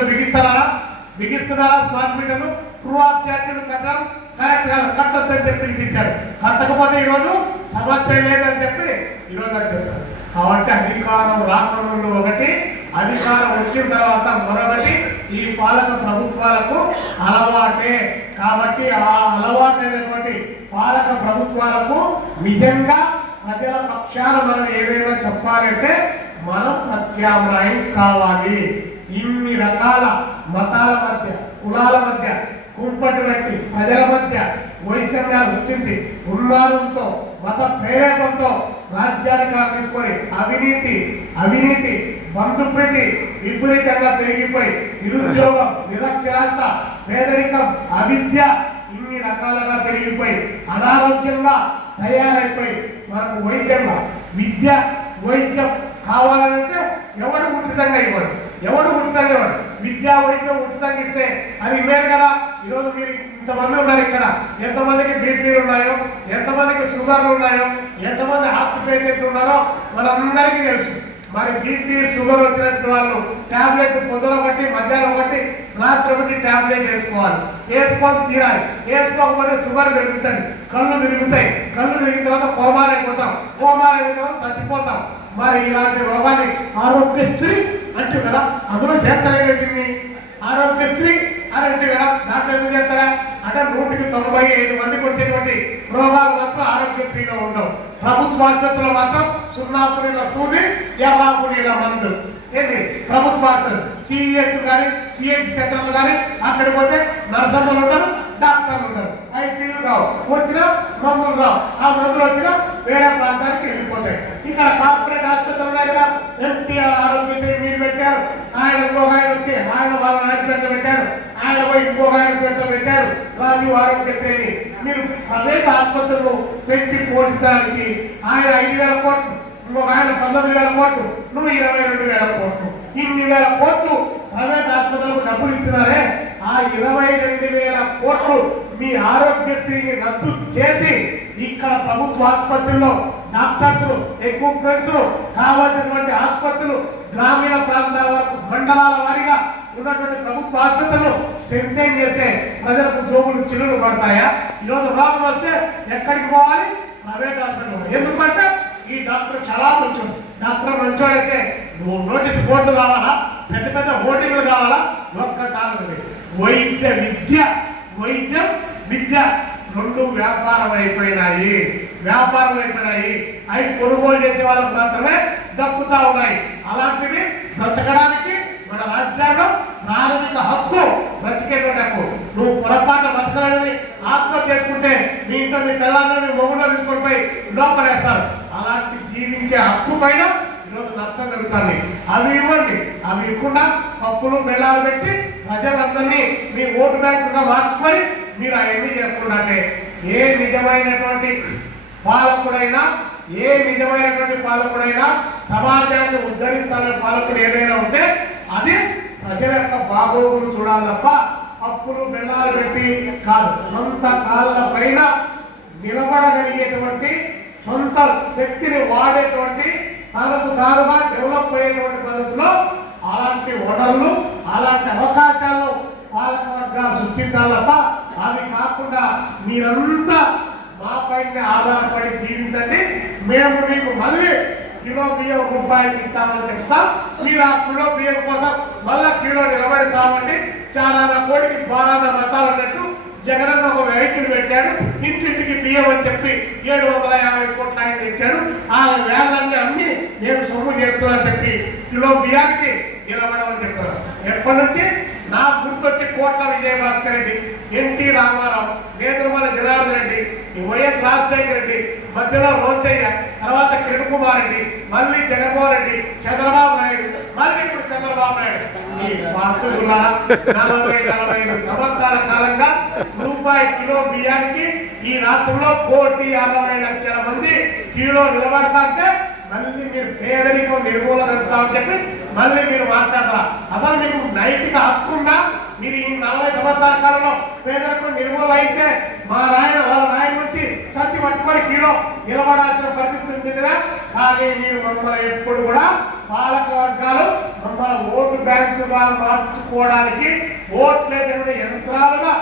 బిగిస్తారా బిగిస్తున్నారా స్మార్ట్ మీటర్లు true up ఛార్జీలు కట్టడం కరెక్ట్ కాదు కట్టొద్దని చెప్పి వినిపించారు కట్టకపోతే ఈరోజు సమస్య లేదని చెప్పి ఈరోజు అని చెప్తారు. కాబట్టి అధికారం రాకముందు ఒకటి అధికారం వచ్చిన తర్వాత మరొకటి ఈ పాలక ప్రభుత్వాలకు అలవాటే. కాబట్టి ఆ అలవాటైనటువంటి పాలక ప్రభుత్వాలకు నిజంగా ప్రజల పక్షాన మనం ఏదైనా చెప్పాలంటే మనం ప్రత్యామ్నాయం కావాలి. ఇన్ని రకాల మతాల మధ్య కులాల మధ్య కుంపటి వ్యక్తి ప్రజల మధ్య వైషమ్యాలు గుర్తించి ఉన్మాదంతో మత ప్రేరేపంతో రాజ్యానికి తీసుకొని అవినీతి అవినీతి బంధుప్రీతి విపరీతంగా పెరిగిపోయి నిరుద్యోగం నిరక్షరాస్యత పేదరికం అవిద్య ఇన్ని రకాలుగా పెరిగిపోయి అనారోగ్యంగా తయారైపోయి మనకు వైద్యంగా విద్య వైద్యం కావాలంటే ఎవరు ఉచితంగా ఇవ్వడు. ఎవడు ఉచితంగా ఇవ్వడు విద్యా వైద్యం ఉచితంగా ఇస్తే అది మేలు కదా? ఈరోజు మీరు ఇంతమంది ఉన్నారు ఇక్కడ. ఎంతమందికి బీపీలు ఉన్నాయో ఎంతమందికి షుగర్లు ఉన్నాయో ఎంతమంది హార్ట్ పేషెంట్లు ఉన్నారో మనందరికీ తెలుసు. మరి బీపీ షుగర్ వచ్చినట్టు వాళ్ళు టాబ్లెట్ పొద్దున బట్టి మధ్యాహ్నం బట్టి రాత్రి బట్టి టాబ్లెట్ వేసుకోవాలి. వేసుకోవాలి తీరాలి. వేసుకోకపోతే షుగర్ పెరుగుతుంది కళ్ళు తిరుగుతాయి. కళ్ళు తిరిగిన తర్వాత కోమాలైపోతాం కోమాలైపోయిన తర్వాత చచ్చిపోతాం. మరి ఇలాంటి రోగాన్ని ఆరోగ్యశ్రీ అంటే కదా అందులో చేస్తలేదు ఆరోగ్యశ్రీ అని అంటే కదా. దాంట్లో ఎందుకు చేస్తారా అంటే నూటికి తొంభై ఐదు మందికి వచ్చేటువంటి రోగాలు మాత్రం ఆరోగ్యశ్రీలో ఉండవు. ప్రభుత్వ ఆసుపత్రిలో మాత్రం సున్నాపురీల సూది ఎర్రాపురీల మందు. ఏంటి? ప్రభుత్వ ఆసుపత్రి. సిఇహెచ్ కానీ పిహెచ్ సెంటర్లు కానీ అక్కడికి పోతే నర్సర్లు ఉంటారు డాక్టర్లు ఉంటారు ఐపీలు కావు. వచ్చినా మందులు రావు. ఆ మందులు వచ్చినా వేరే ప్రాంతానికి వెళ్ళిపోతాయి. ఇక్కడ కార్పొరేట్ ఆసుపత్రులు ఉన్నాయి కదా ఎన్టీఆర్ ఆరోగ్యశ్రీ మీరు పెట్టారు. ఆయన ఇంకొక ఆయన వచ్చి ఆయన వాళ్ళ ఆయన పెద్ద పెట్టారు. ఆయన పోయి ఇంకొక ఆయన పెద్ద పెట్టారు. రాజీవ్ ఆరోగ్యశ్రీని. మీరు ప్రైవేట్ ఆసుపత్రులు పెంచి పోషించడానికి ఆయన ఐదు వేల కోట్లు ఇంకొక ఆయన పంతొమ్మిది వేల కోట్లు నువ్వు ఇరవై రెండు వేల కోట్లు. ఇన్ని వేల కోట్లు ప్రైవేట్ ఆసుపత్రులకు డబ్బులు ఇస్తున్నారే? ఇరవై రెండు వేల కోట్లు మీ ఆరోగ్యశ్రీని రద్దు చేసి ఇక్కడ ప్రభుత్వ ఆసుపత్రుల్లో డాక్టర్స్ ఎక్విప్మెంట్స్ కావాల్సినటువంటి ఆసుపత్రులు గ్రామీణ ప్రాంతాల వరకు మండలాల వారీగా ఉన్నటువంటి ప్రభుత్వ ఆసుపత్రులు స్ట్రెంగ్ చేసే ప్రజలకు జోబులు చిల్లులు పడతాయా? ఈరోజు రోగం వస్తే ఎక్కడికి పోవాలి? ప్రైవేట్ హాస్పిటల్ ఎందుకంటే ఈ డాక్టర్ చాలా మంచోడు. డాక్టర్ మంచోడైతే నోటీస్ బోర్డు కావాలా? పెద్ద పెద్ద హోర్డింగ్లు కావాలా? ఒక్కసారి వైద్య విద్య వైద్యం విద్య రెండు వ్యాపారం అయిపోయినాయి వ్యాపారం అయిపోయినాయి అవి కొనుగోలు చేసే వాళ్ళకు మాత్రమే దక్కుతా ఉన్నాయి. అలాంటివి బ్రతకడానికి మన రాజ్యాంగం ప్రాథమిక హక్కు బ్రతికేటకు నువ్వు పొరపాటు బతకాలని ఆత్మహత్య చేసుకుంటే మీ ఇంట్లో మీ పిల్లలను మీ మొగుడు తీసుకొని పోయి లోపలేస్తారు. అలాంటి జీవించే హక్కు పైన ఈరోజు నష్టం జరుగుతుంది. అవి ఇవ్వండి. అవి ఇవ్వకుండా పప్పులు బెల్లాలు పెట్టి ప్రజలందరినీ మీ ఓటు బ్యాంకుగా మార్చుకొని మీరు అవన్నీ చేసుకున్నట్టే ఏ నిజమైనటువంటి పాలకుడైనా ఏ నిజమైనటువంటి పాలకుడైనా సమాజాన్ని ఉద్ధరించాలని పాలకుడు ఏదైనా ఉంటే అది ప్రజల యొక్క బాగోగులు చూడాలి తప్ప అప్పులు బెల్లాలు పెట్టి కాదు. సొంత కాళ్ళ పైన నిలబడగలిగేటువంటి సొంత శక్తిని వాడేటువంటి తనకు తానుగా డెవలప్ అయ్యేటువంటి పద్ధతిలో అలాంటి వనరులు అలాంటి అవకాశాలు పాలక వర్గాలు సృష్టించాలి తప్ప అవి కాకుండా మీరంతా మా పైన ఆధారపడి జీవించండి. మేము మీకు మళ్ళీ కిలో బియ్యం రూపాయలు ఇస్తామని చెప్తాం. మీరు ఆ కిలో బియ్యం కోసం మళ్ళా కిలో నిలబడి చాలా చారాన కోడికి బారాన మతాలు అన్నట్టు జగనన్న ఒక వెహికల్ పెట్టాడు. ఇంటింటికి బియ్యం అని చెప్పి ఏడు వందల యాభై కోట్ల ఆయన ఇచ్చాడు. ఆ వేలన్నీ అన్ని నేను సొమ్ము చేస్తున్నాను చెప్పి కిలో బియ్యానికి నిలబడమని చెప్తున్నాను ఎప్పటి నుంచి? నా గుర్తొచ్చి Kotla Vijayabhaskar Reddy N T Ramarao Nedurumalli Janardhan Reddy Y S Rajasekhara Reddy మధ్యలో రోచయ్య తర్వాత కిరణ్ కుమార్ రెడ్డి మళ్ళీ జగన్మోహన్ రెడ్డి చంద్రబాబు నాయుడు మళ్ళీ ఇప్పుడు చంద్రబాబు నాయుడు. ఈ నలభై నలభై ఐదు సంవత్సరాల కాలంగా రూపాయి కిలో బియ్యానికి ఈ రాష్ట్రంలో కోటి అరవై లక్షల మంది కిలో నిలబడతా అంటే మళ్ళీ మీరు పేదరికం నిర్మూలన జరుగుతామని చెప్పి మళ్ళీ మీరు మాట్లాడరా అసలు మీకు నైతిక హక్కు ఉందా? మీరు ఈ నలభై సంవత్సరాల కాలంలో పేదరికం నిర్మూలన అయితే మా నాయన వాళ్ళ నాయన నుంచి సత్యం పట్టుకొని హీరో నిలబడాల్సిన పరిస్థితి ఉంటుంది కదా కానీ మీరు మమ్మల్ని ఎప్పుడు కూడా పాలక వర్గాలు మమ్మల్ని ఓటు బ్యాంకుగా మార్చుకోవడానికి ఓట్లేటువంటి యంత్రాలుగా